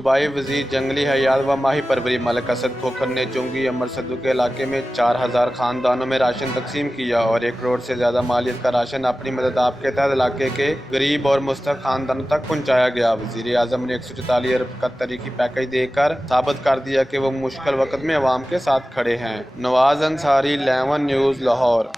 सूबाई वजीर जंगली हयात व माही परवरी मलिक असद खोखर ने चुंगी अमर सद्दू के इलाके में 4000 खानदानों में राशन तकसीम किया और 1 करोड़ से ज्यादा मालियत का राशन अपनी मदद आपके तहत इलाके के गरीब और मुस्तहक खानदानों तक पहुँचाया गया। वजीर आजम ने 144 अरब का तारीखी पैकेज देकर साबित कर दिया कि वो मुश्किल वक्त में अवाम के साथ खड़े हैं। नवाज अंसारी, 11 न्यूज़, लाहौर।